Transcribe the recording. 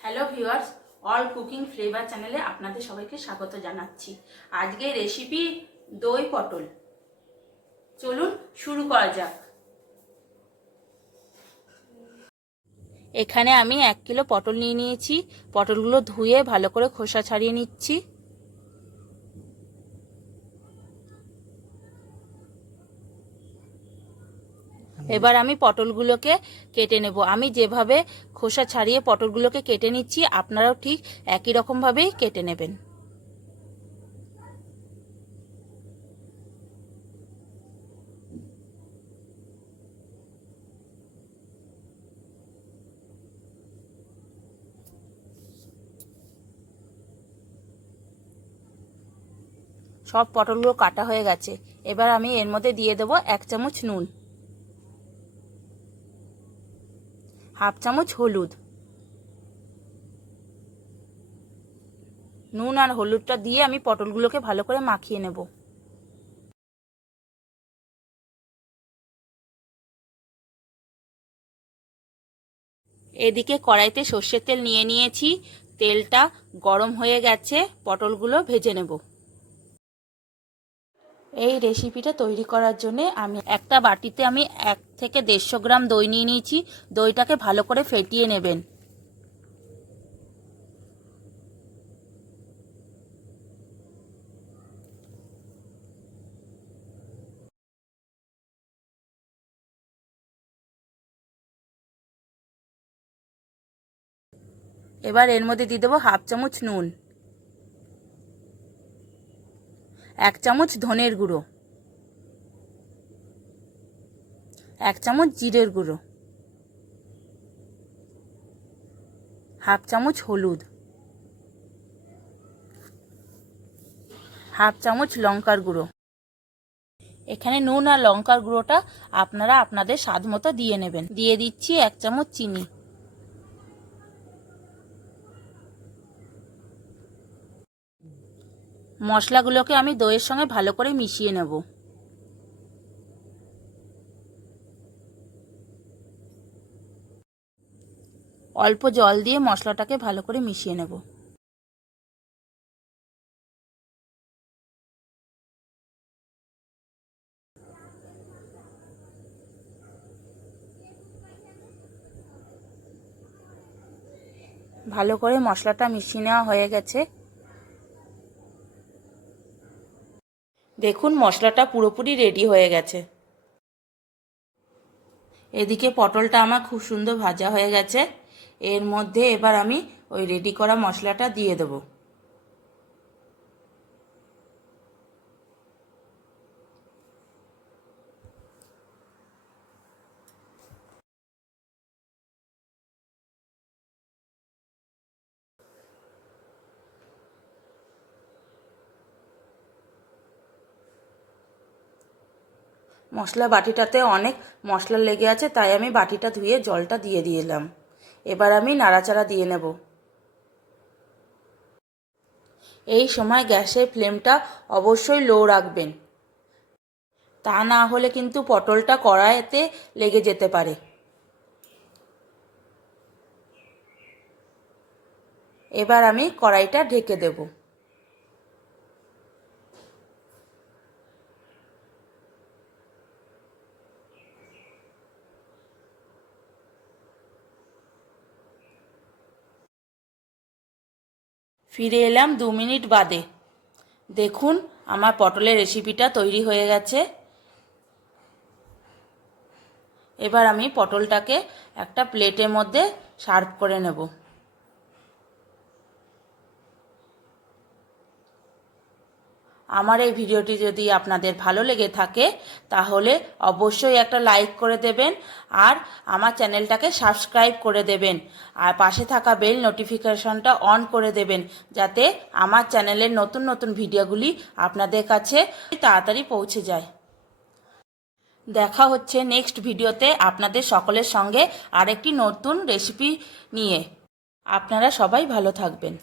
Hello viewers, all cooking flavour চ্যানেলে আপনাদের সবাইকে স্বাগত জানাচ্ছি। আজকে রেসিপি দই পটল। চলুন শুরু করা যাক। এখানে আমি 1 কিলো পটল নিয়ে নিয়েছি। পটলগুলো ধুয়ে ভালো করে খোসা ছাড়িয়ে নিচ্ছি। এবার আমি পটলগুলোকে কেটে নেব। আমি যেভাবে খোসা ছাড়িয়ে পটলগুলোকে কেটে নিচ্ছি, আপনারাও ঠিক একই রকমভাবেই কেটে নেবেন। সব পটলগুলো কাটা হয়ে গেছে। এবার আমি এর মধ্যে দিয়ে দেব 1 চামচ নুন, হাফ চামচ হলুদ। নুন আর হলুদটা দিয়ে আমি পটলগুলোকে ভালো করে মাখিয়ে নেব। এদিকে কড়াইতে সর্ষের তেল নিয়ে নিয়েছি। তেলটা গরম হয়ে গেছে, পটলগুলো ভেজে নেব। এই রেসিপিটা তৈরি করার জন্য আমি একটা বাটিতে 1 থেকে 150 গ্রাম দই নিয়ে নিয়েছি। দইটাকে ভালো করে ফেটিয়ে নেবেন। এবার এর মধ্যে দিয়ে দেবো হাফ চামচ নুন, 1 চামচ ধনের গুঁড়ো, 1 চামচ জিরের গুঁড়ো, হাফ চামচ হলুদ, হাফ চামচ লঙ্কার গুঁড়ো। এখানে নুন আর লঙ্কার গুঁড়োটা আপনারা আপনাদের স্বাদ মতো দিয়ে নেবেন। দিয়ে দিচ্ছি 1 চামচ চিনি। মশলাগুলোকে আমি দইয়ের সঙ্গে ভালো করে মিশিয়ে নেব। অল্প জল দিয়ে মশলাটাকে ভালো করে মিশিয়ে নেব। ভালো করে মশলাটা মিশিয়ে নেওয়া হয়ে গেছে। দেখুন মশলাটা পুরোপুরি রেডি হয়ে গেছে। এদিকে পটলটা আমার খুব সুন্দর ভাজা হয়ে গেছে। এর মধ্যে এবার আমি ওই রেডি করা মশলাটা দিয়ে দেব। মশলা বাটিটাতে অনেক মশলা লেগে আছে, তাই আমি বাটিটা ধুয়ে জলটা দিয়ে দিলাম। এবার আমি নাড়াচাড়া দিয়ে নেব। এই সময় গ্যাসের ফ্লেমটা অবশ্যই লো রাখবেন, তা না হলে কিন্তু পটলটা কড়াইতে লেগে যেতে পারে। এবার আমি কড়াইটা ঢেকে দেব। ফিরে এলাম 2 মিনিট বাদে। দেখুন আমার পটলের রেসিপিটা তৈরি হয়ে গেছে। এবার আমি পটলটাকে একটা প্লেটের মধ্যে সার্ভ করে নেব। আমার এই ভিডিওটি যদি আপনাদের ভালো লেগে থাকে তাহলে অবশ্যই একটা লাইক করে দেবেন আর আমার চ্যানেলটাকে সাবস্ক্রাইব করে দেবেন আর পাশে থাকা বেল নোটিফিকেশনটা অন করে দেবেন, যাতে আমার চ্যানেলের নতুন নতুন ভিডিওগুলি আপনাদের কাছে তাড়াতাড়ি পৌঁছে যায়। দেখা হচ্ছে নেক্সট ভিডিওতে আপনাদের সকলের সঙ্গে আরেকটি নতুন রেসিপি নিয়ে। আপনারা সবাই ভালো থাকবেন।